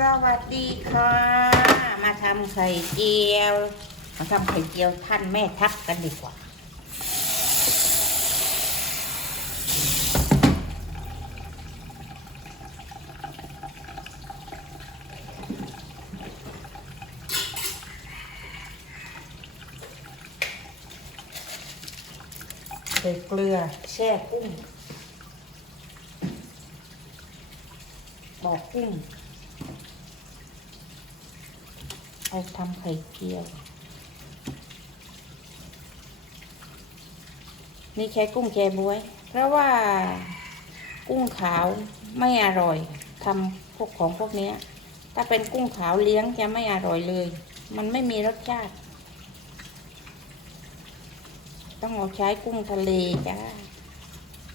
สวัสดีค่ะ มาทำไข่เจียว มาทำไข่เจียวท่านแม่ทัพกันดีกว่า ใส่เกลือแช่กุ้งบอกกุ้ง เอาทำไข่เจียว นี่ใช้กุ้งแจบวย เพราะว่ากุ้งขาวไม่อร่อยทำพวกของพวกนี้ถ้าเป็นกุ้งขาวเลี้ยงจะไม่อร่อยเลย มันไม่มีรสชาติ ต้องเอาใช้กุ้งทะเลจ้า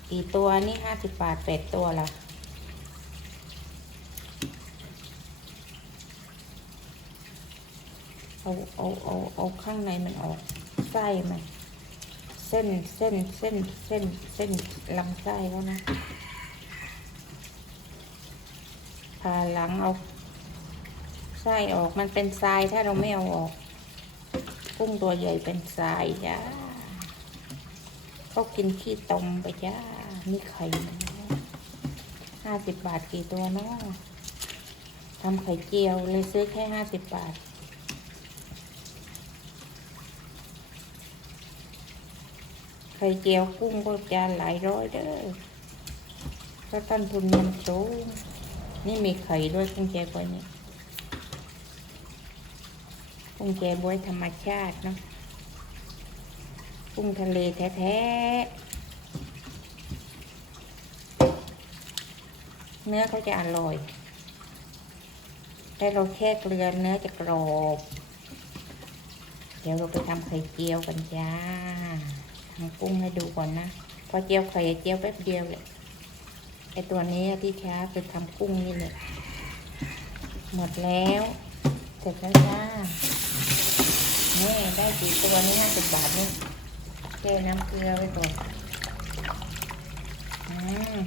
กี่ตัวนี่ห้าสิบบาทแปดตัวละ เอาเอาเอาเอาข้างในมันออกไส้มันเส้นเส้นเส้นเส้นเส้นลำไส้แล้วนะพาหลังเอาไส้ออกมันเป็นทรายถ้าเราไม่เอาออกกุ้งตัวใหญ่เป็นทรายจ้าเขากินขี้ตมไปจ้านี่ไข่ห้าสิบบาทกี่ตัวเนาะทำไข่เจียวเลยซื้อแค่ห้าสิบบาท ไข่เจียวกุ้งก็จานหลายร้อยเด้อเพราต้นทุนมันสูงนี่มีไข่ด้วยกุ้งแจบวยนี่กุ้งแจบวยธรรมชาติเนาะกุ้งทะเลแท้ๆเนื้อเขาจะอร่อยแต่เราแค่เกลือเนื้อจะกรอบ เดี๋ยวเราไปทำไข่เจียวกันจ้า กุ้งให้ดูก่อนนะพอเจียวไข่เจียวแป๊บเดียวเลยไอตัวนี้ที่ช้าคือทำกุ้งนี่เลยหมดแล้วเสร็จแล้วจ้านี่ได้กี่ตัวนี่ห้าสิบบาทนี่เทน้ำเกลือไว้ก่อนอืม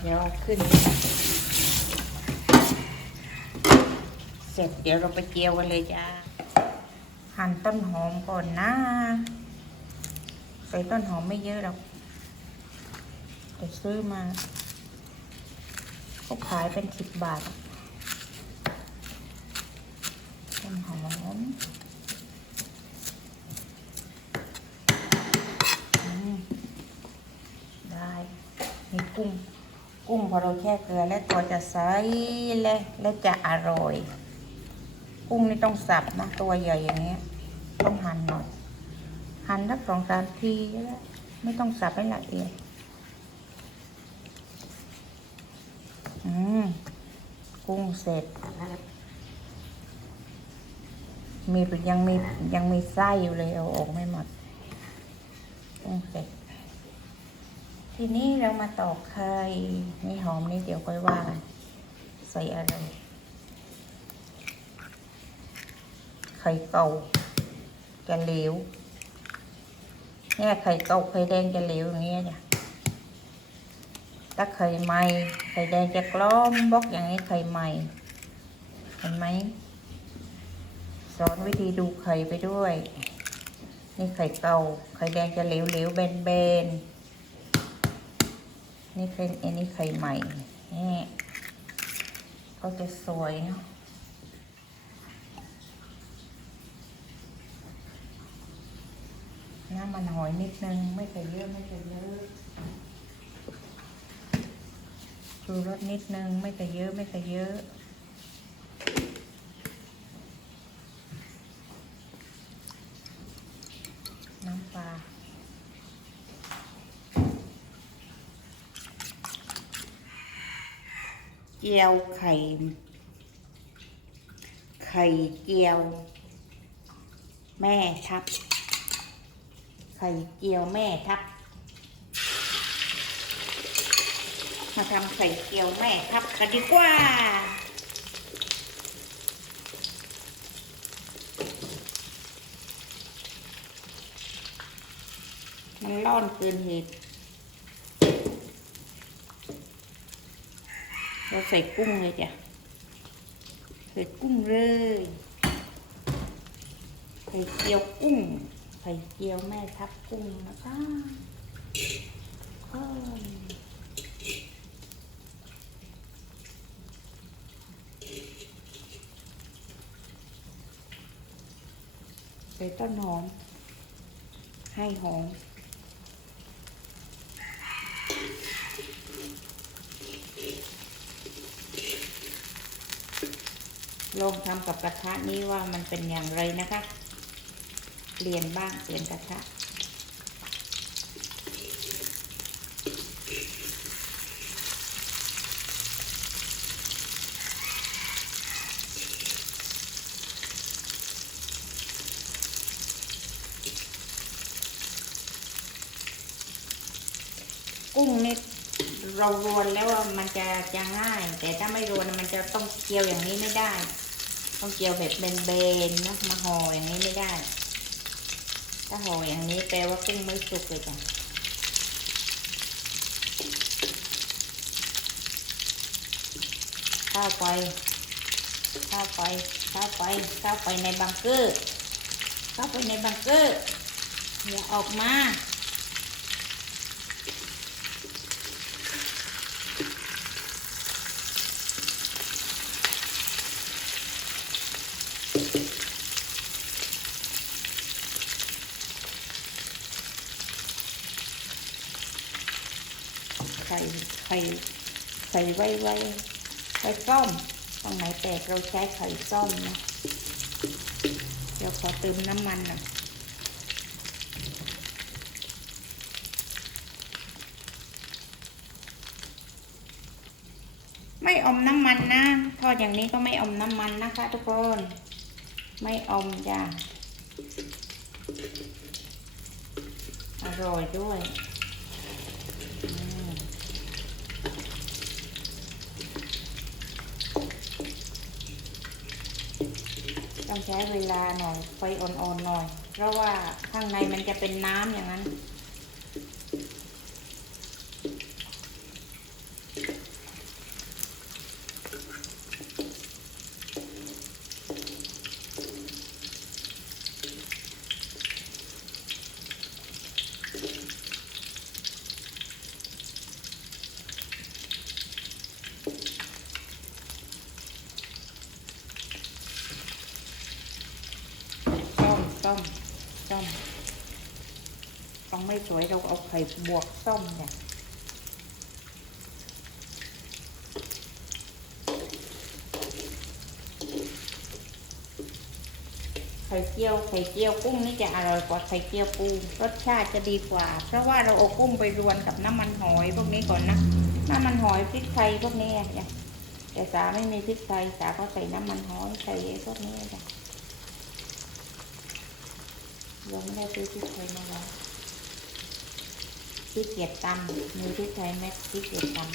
เดี๋ยวเอาขึ้น เสร็จเดี๋ยวเราไปเจียวกันเลยจ้า หั่นต้นหอมก่อนนะ ใส่ต้นหอมไม่เยอะหรอกแต่ซื้อมาเขาขายเป็นสิบบาทต้นหอมอืมได้นี่กุ้ง กุ้งพอเราแช่เกลือแล้วตัวจะใสและและจะอร่อย กุ้งนี่ต้องสับนะ ตัวใหญ่อย่างเงี้ยต้องหั่นหน่อย นสักสองสามทีก็ได้ไม่ต้องสับให้ละเอียด อืม กุ้งเสร็จ มียังมียังมีไส้อยู่เลยเอาออกไม่หมด กุ้งเสร็จ ทีนี้เรามาตอกไข่นี่หอมนี่เดี๋ยวค่อยว่ากันใส่อะไร ไข่เก่าแกเหลว เนี่ยไข่เก่าไข่แดงแกเหลวอย่างเงี้ยจ้ะถ้าไข่ใหม่ไข่แดงจะกล้อมบล็อกอย่างนี้ไข่ใหม่ เห็นไหมสอนวิธีดูไข่ไปด้วย นี่ไข่เก่า ไข่แดงจะเหลวเหลวๆแบนแบนๆนี่เป็นอันนี้ไข่ใหม่นี่ก็จะสวยเนาะ น้ำมันหอยนิดนึง ไม่ใส่เยอะไม่ใส่เยอะชูรสนิดนึง ไม่ใส่เยอะไม่ใส่เยอะ น้ำปลาเจียวไข่ ไข่เจียว แม่ทับ ไข่เจียวแม่ทับ มาทำไข่เจียวแม่ทับกันดีกว่า มันร้อนเกินเหตุ เราใส่กุ้งเลยจ้ะ ใส่กุ้งเลย ไข่เจียวกุ้ง ข่เจียวแม่ทับกุ้งนะคะค่อยใส่ต้นหอม ให้หอมลองทำกับกระทะนี้ว่ามันเป็นอย่างไรนะคะ เปลี่ยนบ้างเปลี่ยนกระทะกุ้งนี่เรารวนแล้วมันจะจะง่าย แต่ถ้าไม่รวนมันจะต้องเกี่ยวอย่างนี้ไม่ได้ ต้องเกี่ยวแบบเบนๆนะมาห่ออย่างนี้ไม่ได้ ถ้าห่ออย่างนี้แปลว่ากุ้งไม่สุกเลยจ้ะข้าวไปข้าวไปข้าวไปข้าวไปในบังเกอร์ข้าวไปในบังเกอร์อย่าออกมา ส่ไข่ใส่ไว้ไว้ไว้ส้มตรงไหนแตกเราใช้ไข่ส้มนะเดี๋ยวขอเติมน้ำมันหน่อยไม่อมน้ำมันนะทอดอย่างนี้ก็ไม่อมน้ำมันนะคะ ทุกคน ไม่อมจ้ะอร่อยด้วยอืม ต้องใช้เวลาหน่อยไฟอ่อนๆหน่อย เพราะว่าข้างในมันจะเป็นน้ำอย่างนั้น ส้มส้มส้มต้องไม่ สวยเราเอาไข่บวกส้มเนี่ยไข่เจียวไข่เจียวกุ้งนี่จะอร่อยกว่าไข่เจียวปูรสชาติจะดีกว่า เพราะว่าเราเอากุ้งไปรวนกับน้ำมันหอยพวกนี้ก่อนนะน้ำมันหอยพริกไทยพวกนี้อะจ้ะแต่สาไม่มีพริกไทยสาก็ใส่น้ำมันหอยใส่พวกนี้จ้ะยังไม่ได้ซื้อพริกไทยมาแล้ว พริกเกียดตำมือที่ใช้แม็กพริกเกียดตำ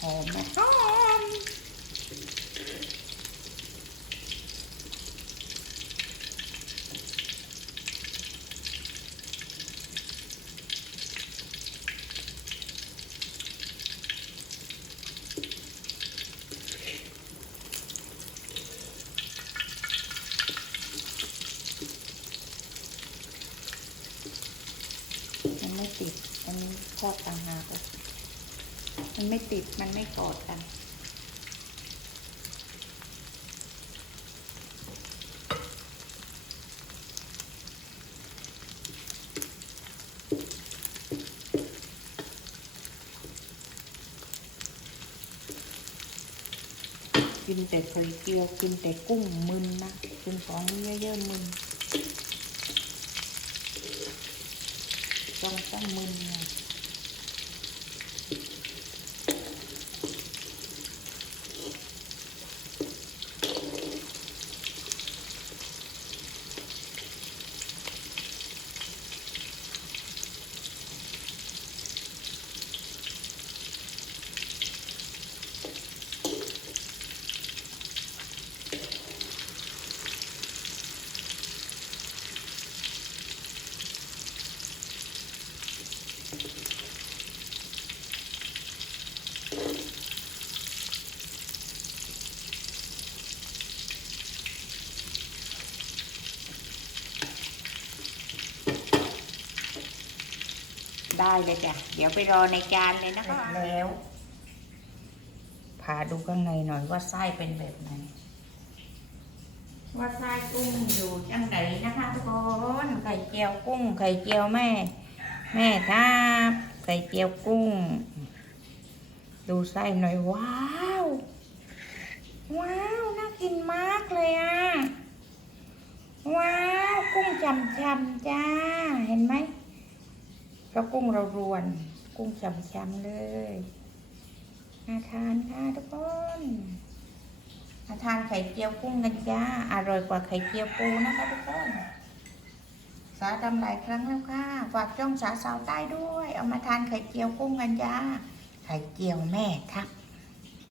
หอมไหมหอมมันไม่ติดมันท อดต่างหากมันไม่ติดมันไม่กอดกันกินแต่ไข่เจียวกินแต่กุ้งมึนนะกินของเยอะๆมึนต้องต้องมึนนะ ได้เลยจ้ะ เดี๋ยวไปรอในจานเลยนะคะแล้วพาดูข้างในหน่อยว่าไส้เป็นแบบไหน ว่าไส้กุ้งอยู่จังไหนนะคะทุกคนไข่เจียวกุ้ง ไข่เจียวแม่ แม่ทับไข่เจียวกุ้ง ดูไส้หน่อยว้าว ว้าว น่ากินมากเลยอะ ว้าว กุ้งจำจำๆจ้า เห็นไหม เพราะกุ้งเรารวน กุ้งจำจำๆเลยมาทานค่ะทุกคนมาทานไข่เจียวกุ้งกันจ้า อร่อยกว่าไข่เจียวปูนะคะทุกคน สาทำหลายครั้งแล้วค่ะ ฝากจ้องสาสาวใต้ด้วย เอามาทานไข่เจียวกุ้งกันจ้า ไข่เจียวแม่ทับ